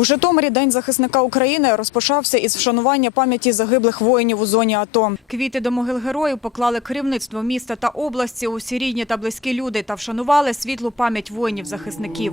У Житомирі День захисника України розпочався із вшанування пам'яті загиблих воїнів у зоні АТО. Квіти до могил героїв поклали керівництво міста та області, усі рідні та близькі люди та вшанували світлу пам'ять воїнів-захисників.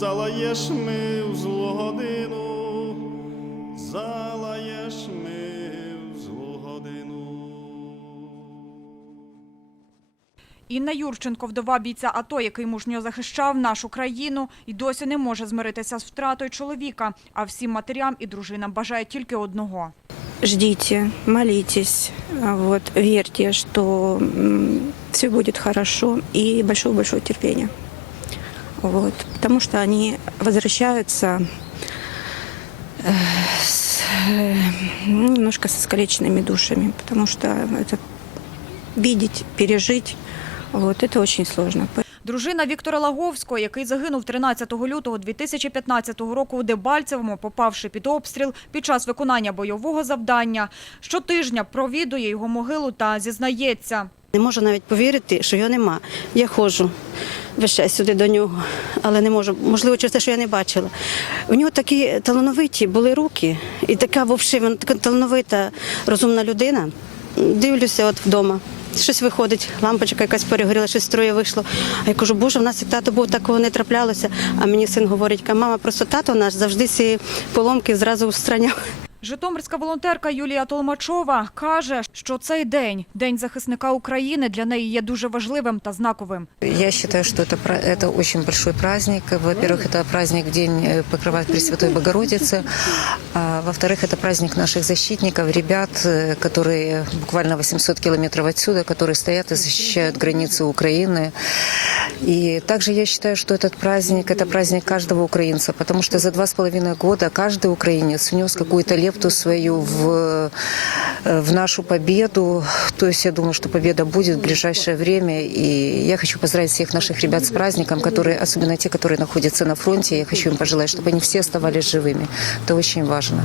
залаєш ми в злу годину, залаєш ми в злу годину. Інна Юрченко, вдова бійця АТО, який мужньо захищав нашу країну, і досі не може змиритися з втратою чоловіка. А всім матерям і дружинам бажає тільки одного. ждите, молитесь, вот, верьте, что все будет хорошо и большое-большое терпение. Вот, потому что они возвращаются э, с, э, ну, немножко со искалеченными душами, потому что это видеть, пережить, вот, это очень сложно. Дружина Віктора Лаговського, який загинув 13 лютого 2015 року у Дебальцевому, попавши під обстріл під час виконання бойового завдання, щотижня провідує його могилу та зізнається. Не можу навіть повірити, що його нема. Я ходжу час сюди до нього, але не можу. Можливо, через те, що я не бачила. У нього такі талановиті були руки, і така вовши, вона така талановита, розумна людина. Дивлюся, от вдома. Щось виходить, лампочка якась перегоріла, щось з строя вийшло. А я кажу, боже, в нас як тато був, такого не траплялося. А мені син говорить, мама, просто тато наш завжди ці поломки зразу устраняв. Житомирська волонтерка Юлія Толмачова каже, що цей день, День захисника України, для неї є дуже важливим та знаковим. Я считаю, что это, пра- это очень большой праздник. Во-первых, это праздник День э, Покрова Пресвятой Богородицы. А, во-вторых, это праздник наших защитников, ребят, э, которые буквально 800 километров отсюда, которые стоят и защищают границы Украины. И также я считаю, что этот праздник – это праздник каждого украинца, потому что за два с половиной года каждый украинец внес какую-то лепту свою в, э, в нашу победу. То есть я думаю, что победа будет в ближайшее время. И я хочу поздравить всех наших ребят с праздником, которые, особенно те, которые находятся на фронте. Я хочу им пожелать, чтобы они все оставались живыми. Это очень важно.